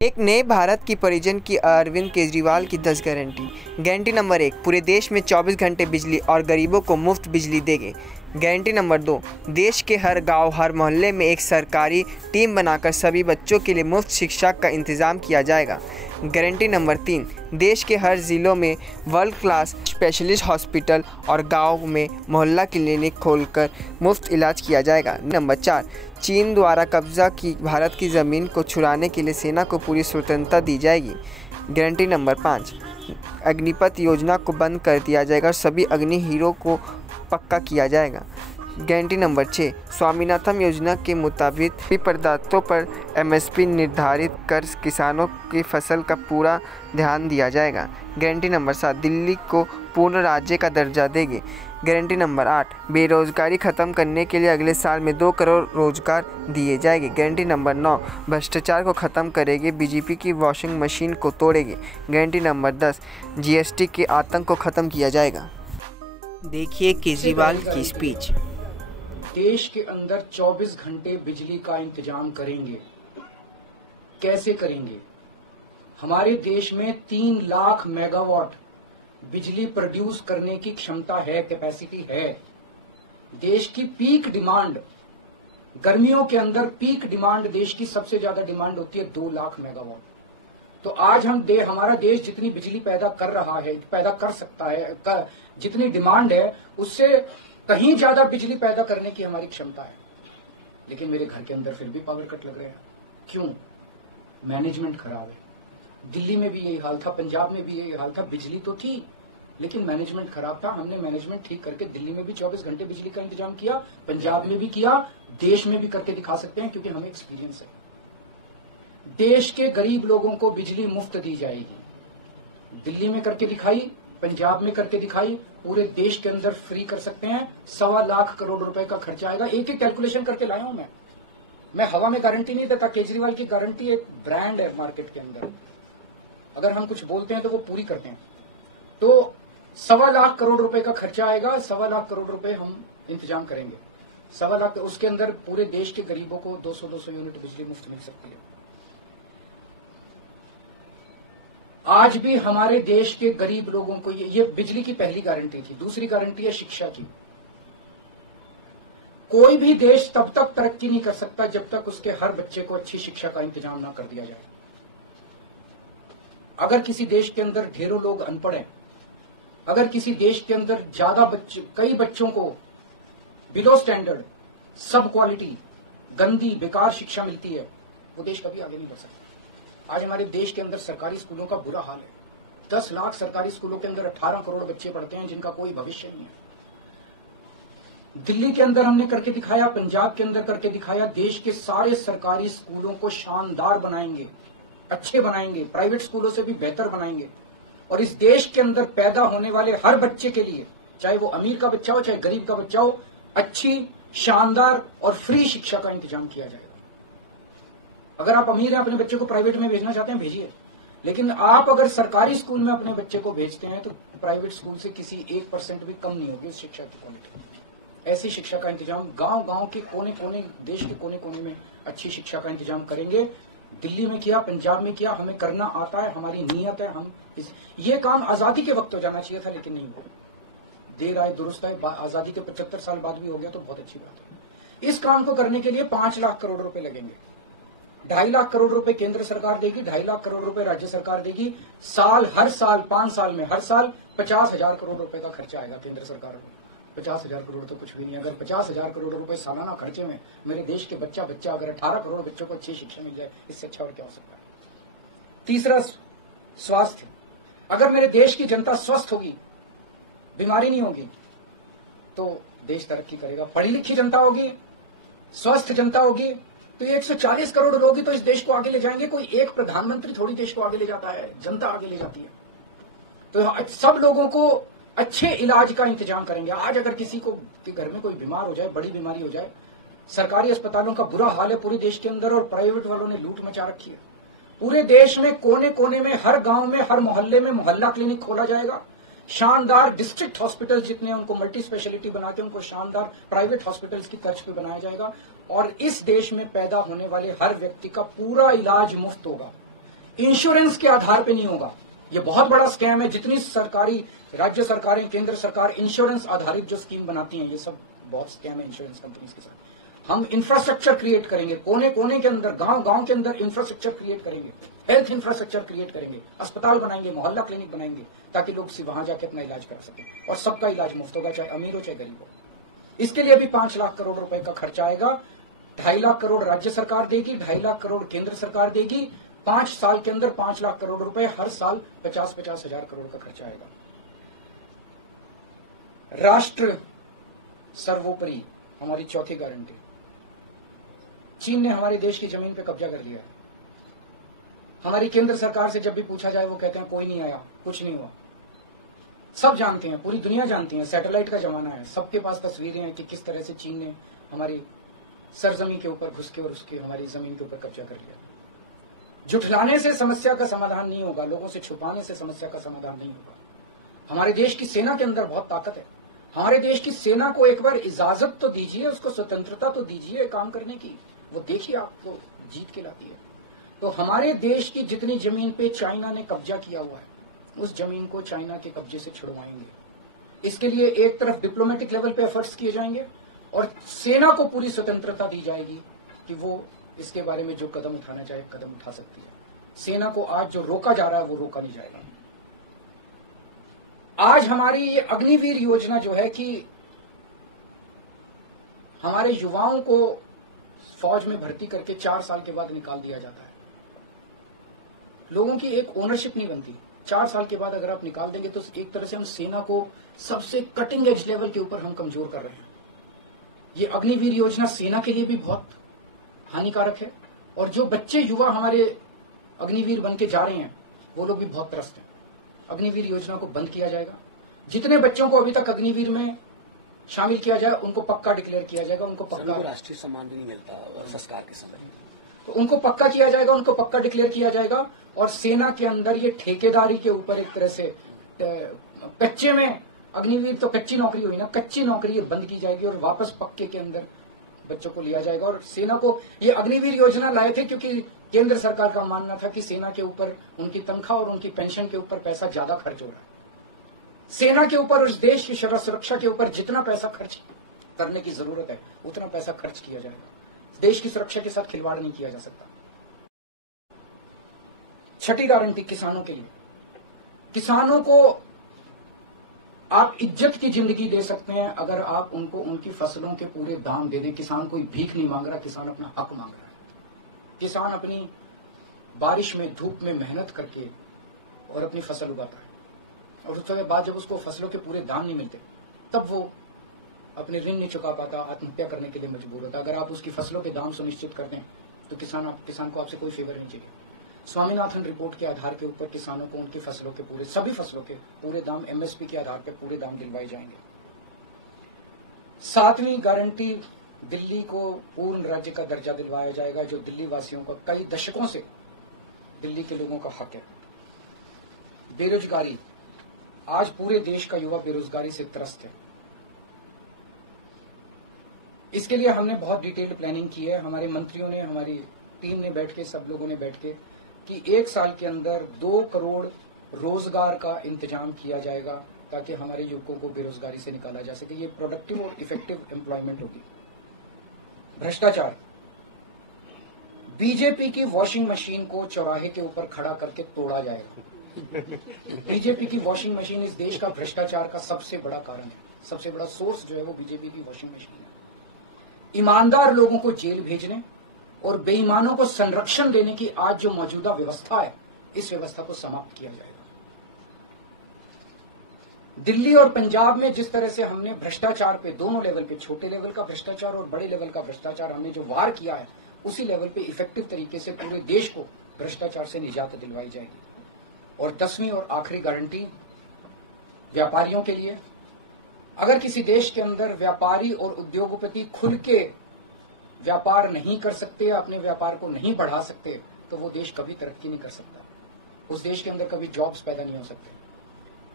एक नए भारत की परिजन की अरविंद केजरीवाल की 10 गारंटी। गारंटी नंबर 1, पूरे देश में 24 घंटे बिजली और गरीबों को मुफ्त बिजली देंगे। गारंटी नंबर 2, देश के हर गांव हर मोहल्ले में एक सरकारी टीम बनाकर सभी बच्चों के लिए मुफ्त शिक्षा का इंतज़ाम किया जाएगा। गारंटी नंबर 3, देश के हर ज़िलों में वर्ल्ड क्लास स्पेशलिस्ट हॉस्पिटल और गांव में मोहल्ला क्लिनिक खोलकर मुफ्त इलाज किया जाएगा। नंबर 4, चीन द्वारा कब्जा की भारत की ज़मीन को छुड़ाने के लिए सेना को पूरी स्वतंत्रता दी जाएगी। गारंटी नंबर 5, अग्निपथ योजना को बंद कर दिया जाएगा और सभी अग्नि हीरो को पक्का किया जाएगा। गारंटी नंबर 6, स्वामीनाथन योजना के मुताबिक पदार्थों पर MSP निर्धारित कर किसानों की फसल का पूरा ध्यान दिया जाएगा। गारंटी नंबर 7, दिल्ली को पूर्ण राज्य का दर्जा देंगे। गारंटी नंबर 8, बेरोजगारी खत्म करने के लिए अगले साल में 2 करोड़ रोजगार दिए जाएंगे। गारंटी नंबर 9, भ्रष्टाचार को खत्म करेंगे, बीजेपी की वॉशिंग मशीन को तोड़ेंगे। गारंटी नंबर 10, GST के आतंक को खत्म किया जाएगा। देखिए केजरीवाल की स्पीच। देश के अंदर 24 घंटे बिजली का इंतजाम करेंगे। कैसे करेंगे? हमारे देश में 3 लाख मेगावाट बिजली प्रोड्यूस करने की क्षमता है, कैपेसिटी है। देश की पीक डिमांड, गर्मियों के अंदर पीक डिमांड देश की सबसे ज्यादा डिमांड होती है 2 लाख मेगावाट। तो आज हमारा देश जितनी बिजली पैदा कर रहा है, पैदा कर सकता है, जितनी डिमांड है उससे कहीं ज्यादा बिजली पैदा करने की हमारी क्षमता है। लेकिन मेरे घर के अंदर फिर भी पावर कट लग रहे हैं। क्यों? मैनेजमेंट खराब है। दिल्ली में भी यही हाल था, पंजाब में भी यही हाल था। बिजली तो थी लेकिन मैनेजमेंट खराब था। हमने मैनेजमेंट ठीक करके दिल्ली में भी 24 घंटे बिजली का इंतजाम किया, पंजाब में भी किया, देश में भी करके दिखा सकते हैं क्योंकि हमें एक्सपीरियंस है। देश के गरीब लोगों को बिजली मुफ्त दी जाएगी। दिल्ली में करके दिखाई, पंजाब में करके दिखाई, पूरे देश के अंदर फ्री कर सकते हैं। 1.25 लाख करोड़ रुपए का खर्चा आएगा। एक कैलकुलेशन करके लाया हूं मैं हवा में गारंटी नहीं देता। केजरीवाल की गारंटी एक ब्रांड है मार्केट के अंदर। अगर हम कुछ बोलते हैं तो वो पूरी करते हैं। तो 1.25 लाख करोड़ रुपए का खर्चा आएगा। 1.25 लाख करोड़ रुपए हम इंतजाम करेंगे। 1.25 लाख, उसके अंदर पूरे देश के गरीबों को 200 यूनिट बिजली मुफ्त मिल सकती है। आज भी हमारे देश के गरीब लोगों को ये बिजली की पहली गारंटी थी। दूसरी गारंटी है शिक्षा की। कोई भी देश तब तक तरक्की नहीं कर सकता जब तक उसके हर बच्चे को अच्छी शिक्षा का इंतजाम ना कर दिया जाए। अगर किसी देश के अंदर ढेरों लोग अनपढ़ हैं, अगर किसी देश के अंदर कई बच्चों को बिलो स्टैंडर्ड, सब क्वालिटी, गंदी बेकार शिक्षा मिलती है, वो देश कभी आगे नहीं बढ़ सकता। आज हमारे देश के अंदर सरकारी स्कूलों का बुरा हाल है। 10 लाख सरकारी स्कूलों के अंदर 18 करोड़ बच्चे पढ़ते हैं जिनका कोई भविष्य नहीं है। दिल्ली के अंदर हमने करके दिखाया, पंजाब के अंदर करके दिखाया। देश के सारे सरकारी स्कूलों को शानदार बनाएंगे, अच्छे बनाएंगे, प्राइवेट स्कूलों से भी बेहतर बनाएंगे। और इस देश के अंदर पैदा होने वाले हर बच्चे के लिए, चाहे वो अमीर का बच्चा हो चाहे गरीब का बच्चा हो, अच्छी, शानदार और फ्री शिक्षा का इंतजाम किया जाएगा। अगर आप अमीर हैं, अपने बच्चे को प्राइवेट में भेजना चाहते हैं, भेजिए। लेकिन आप अगर सरकारी स्कूल में अपने बच्चे को भेजते हैं तो प्राइवेट स्कूल से किसी 1% भी कम नहीं होगी उस शिक्षा की क्वालिटी। ऐसी शिक्षा का इंतजाम गांव-गांव के कोने-कोने, देश के कोने-कोने में अच्छी शिक्षा का इंतजाम करेंगे। दिल्ली में किया, पंजाब में किया, हमें करना आता है, हमारी नीयत है। ये काम आजादी के वक्त हो जाना चाहिए था लेकिन नहीं हुआ। देर आए दुरुस्त है। आजादी के 75 साल बाद भी हो गया तो बहुत अच्छी बात है। इस काम को करने के लिए 5 लाख करोड़ रुपए लगेंगे। 2.5 लाख करोड़ रुपए केंद्र सरकार देगी, 2.5 लाख करोड़ रुपए राज्य सरकार देगी। हर साल 5 साल में हर साल 50,000 करोड़ रुपए का खर्चा आएगा केंद्र सरकार को। 50,000 करोड़ तो कुछ भी नहीं। अगर 50,000 करोड़ रुपए सालाना खर्चे में मेरे देश के बच्चा अगर 18 करोड़ बच्चों को अच्छी शिक्षा मिल जाए, इससे अच्छा और क्या हो सकता है। तीसरा, स्वास्थ्य। अगर मेरे देश की जनता स्वस्थ होगी, बीमारी नहीं होगी, तो देश तरक्की करेगा। पढ़ी लिखी जनता होगी, स्वस्थ जनता होगी तो 140 करोड़ लोग ही तो इस देश को आगे ले जाएंगे। कोई एक प्रधानमंत्री थोड़ी देश को आगे ले जाता है, जनता आगे ले जाती है। तो सब लोगों को अच्छे इलाज का इंतजाम करेंगे। आज अगर किसी को के घर में कोई बीमार हो जाए, बड़ी बीमारी हो जाए, सरकारी अस्पतालों का बुरा हाल है पूरे देश के अंदर और प्राइवेट वालों ने लूट मचा रखी है। पूरे देश में कोने कोने में, हर गांव में, हर मोहल्ले में मोहल्ला क्लिनिक खोला जाएगा। शानदार डिस्ट्रिक्ट हॉस्पिटल जितने उनको मल्टी स्पेशलिटी बनाते हैं उनको शानदार प्राइवेट हॉस्पिटल्स की तर्ज पे बनाया जाएगा। और इस देश में पैदा होने वाले हर व्यक्ति का पूरा इलाज मुफ्त होगा। इंश्योरेंस के आधार पे नहीं होगा। ये बहुत बड़ा स्कैम है। जितनी सरकारी, राज्य सरकारें, केंद्र सरकार इंश्योरेंस आधारित जो स्कीम बनाती हैं, ये सब बहुत स्कैम है इंश्योरेंस कंपनीज के साथ। हम इंफ्रास्ट्रक्चर क्रिएट करेंगे, कोने कोने के अंदर, गांव गांव के अंदर इंफ्रास्ट्रक्चर क्रिएट करेंगे, हेल्थ इंफ्रास्ट्रक्चर क्रिएट करेंगे, अस्पताल बनाएंगे, मोहल्ला क्लिनिक बनाएंगे, ताकि लोग वहां जाके अपना इलाज करा सकें। और सबका इलाज मुफ्त होगा, चाहे अमीर हो चाहे गरीब हो। इसके लिए भी 5 लाख करोड़ रुपए का खर्चा आएगा। 2.5 लाख करोड़ राज्य सरकार देगी, 2.5 लाख करोड़ केंद्र सरकार देगी। 5 साल के अंदर 5 लाख करोड़ रुपए, हर साल 50-50 हजार करोड़ का खर्चा आएगा। राष्ट्र सर्वोपरि हमारी चौथी गारंटी। चीन ने हमारे देश की जमीन पे कब्जा कर लिया है। हमारी केंद्र सरकार से जब भी पूछा जाए वो कहते हैं कोई नहीं आया, कुछ नहीं हुआ। सब जानते हैं, पूरी दुनिया जानती है, सैटेलाइट का जमाना है, सबके पास तस्वीरें हैं कि किस तरह से चीन ने हमारी सरजमी के ऊपर घुस के और उसके हमारी जमीन के ऊपर कब्जा कर लिया। जुठलाने से समस्या का समाधान नहीं होगा, लोगों से छुपाने से समस्या का समाधान नहीं होगा। हमारे देश की सेना के अंदर बहुत ताकत है। हमारे देश की सेना को एक बार इजाजत तो दीजिए, उसको स्वतंत्रता तो दीजिए काम करने की। वो देखिए आपको जीत के लाती है। तो हमारे देश की जितनी जमीन पे चाइना ने कब्जा किया हुआ है, उस जमीन को चाइना के कब्जे से छुड़वाएंगे। इसके लिए एक तरफ डिप्लोमेटिक लेवल पे एफर्ट्स किए जाएंगे और सेना को पूरी स्वतंत्रता दी जाएगी कि वो इसके बारे में जो कदम उठाना चाहे कदम उठा सकती है। सेना को आज जो रोका जा रहा है वो रोका नहीं जाएगा। आज हमारी ये अग्निवीर योजना जो है कि हमारे युवाओं को फौज में भर्ती करके 4 साल के बाद निकाल दिया जाता है। लोगों की एक ओनरशिप नहीं बनती। 4 साल के बाद अगर आप निकाल देंगे तो एक तरह से हम सेना को सबसे कटिंग एज लेवल के ऊपर हम कमजोर कर रहे हैं। ये अग्निवीर योजना सेना के लिए भी बहुत हानिकारक है और जो बच्चे युवा हमारे अग्निवीर बन के जा रहे हैं वो लोग भी बहुत त्रस्त हैं। अग्निवीर योजना को बंद किया जाएगा। जितने बच्चों को अभी तक अग्निवीर में शामिल किया जाए उनको पक्का डिक्लेयर किया जाएगा, उनको पक्का राष्ट्रीय सम्मान भी नहीं मिलता संस्कार के समय, तो उनको पक्का किया जाएगा, उनको पक्का डिक्लेयर किया जाएगा। और सेना के अंदर ये ठेकेदारी के ऊपर एक तरह से कच्चे में अग्निवीर तो कच्ची नौकरी हुई ना, कच्ची नौकरी ये बंद की जाएगी और वापस पक्के के अंदर बच्चों को लिया जाएगा। और सेना को ये अग्निवीर योजना लाए थे क्योंकि केंद्र सरकार का मानना था कि सेना के ऊपर उनकी तनख्वाह और उनकी पेंशन के ऊपर पैसा ज्यादा खर्च हो रहा है। सेना के ऊपर, उस देश की सुरक्षा के ऊपर जितना पैसा खर्च करने की जरूरत है उतना पैसा खर्च किया जाएगा। देश की सुरक्षा के साथ खिलवाड़ नहीं किया जा सकता। छठी गारंटी किसानों के लिए। किसानों को आप इज्जत की जिंदगी दे सकते हैं अगर आप उनको उनकी फसलों के पूरे दाम दे दें। किसान कोई भीख नहीं मांग रहा, किसान अपना हक मांग रहा है। किसान अपनी बारिश में, धूप में मेहनत करके और अपनी फसल उगाता है और उसके बाद जब उसको फसलों के पूरे दाम नहीं मिलते तब वो अपने ऋण नहीं चुका पाता, आत्महत्या करने के लिए मजबूर होता। अगर आप उसकी फसलों के दाम सुनिश्चित कर दें तो किसान को आपसे कोई फेवर नहीं चाहिए। स्वामीनाथन रिपोर्ट के आधार के ऊपर किसानों को उनकी फसलों के पूरे, सभी फसलों के पूरे दाम एमएसपी के आधार पर पूरे दाम दिलवाए जाएंगे। 7वीं गारंटी, दिल्ली को पूर्ण राज्य का दर्जा दिलवाया जाएगा, जो दिल्ली वासियों का कई दशकों से दिल्ली के लोगों का हक है। बेरोजगारी, आज पूरे देश का युवा बेरोजगारी से त्रस्त है। इसके लिए हमने बहुत डिटेल्ड प्लानिंग की है। हमारे मंत्रियों ने, हमारी टीम ने बैठ के, सब लोगों ने बैठ के कि 1 साल के अंदर 2 करोड़ रोजगार का इंतजाम किया जाएगा ताकि हमारे युवकों को बेरोजगारी से निकाला जा सके। ये प्रोडक्टिव और इफेक्टिव एम्प्लॉयमेंट होगी। भ्रष्टाचार, बीजेपी की वॉशिंग मशीन को चौराहे के ऊपर खड़ा करके तोड़ा जाएगा। बीजेपी की वॉशिंग मशीन इस देश का भ्रष्टाचार का सबसे बड़ा कारण है। सबसे बड़ा सोर्स जो है वो बीजेपी की वॉशिंग मशीन है। ईमानदार लोगों को जेल भेजने और बेईमानों को संरक्षण देने की आज जो मौजूदा व्यवस्था है, इस व्यवस्था को समाप्त किया जाएगा। दिल्ली और पंजाब में जिस तरह से हमने भ्रष्टाचार पे, दोनों लेवल पे, छोटे लेवल का भ्रष्टाचार और बड़े लेवल का भ्रष्टाचार हमने जो वार किया है, उसी लेवल पे इफेक्टिव तरीके से पूरे देश को भ्रष्टाचार से निजात दिलवाई जाएगी। और 10वीं और आखिरी गारंटी व्यापारियों के लिए। अगर किसी देश के अंदर व्यापारी और उद्योगपति खुल के व्यापार नहीं कर सकते, अपने व्यापार को नहीं बढ़ा सकते, तो वो देश कभी तरक्की नहीं कर सकता। उस देश के अंदर कभी जॉब्स पैदा नहीं हो सकते।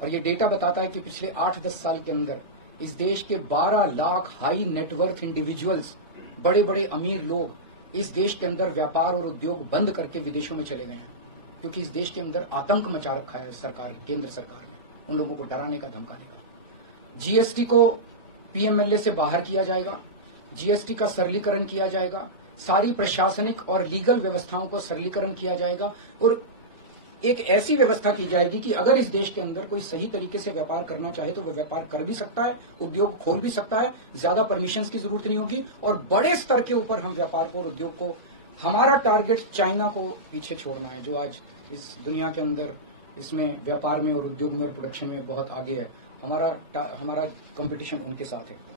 और ये डेटा बताता है कि पिछले 8-10 साल के अंदर इस देश के 12 लाख हाई नेटवर्थ इंडिविजुअल्स, बड़े बड़े अमीर लोग इस देश के अंदर व्यापार और उद्योग बंद करके विदेशों में चले गए हैं। क्योंकि इस देश के अंदर आतंक मचा रखा है सरकार, केंद्र सरकार ने, उन लोगों को डराने का, धमकाने का। जीएसटी को पीएमएलए से बाहर किया जाएगा, जीएसटी का सरलीकरण किया जाएगा, सारी प्रशासनिक और लीगल व्यवस्थाओं को सरलीकरण किया जाएगा और एक ऐसी व्यवस्था की जाएगी कि अगर इस देश के अंदर कोई सही तरीके से व्यापार करना चाहे तो वह व्यापार कर भी सकता है, उद्योग खोल भी सकता है, ज्यादा परमिशंस की जरूरत नहीं होगी और बड़े स्तर के ऊपर हम व्यापार को और उद्योग को, हमारा टारगेट चाइना को पीछे छोड़ना है, जो आज इस दुनिया के अंदर इसमें व्यापार में और उद्योग में और प्रोडक्शन में बहुत आगे है। हमारा कंपटीशन उनके साथ है।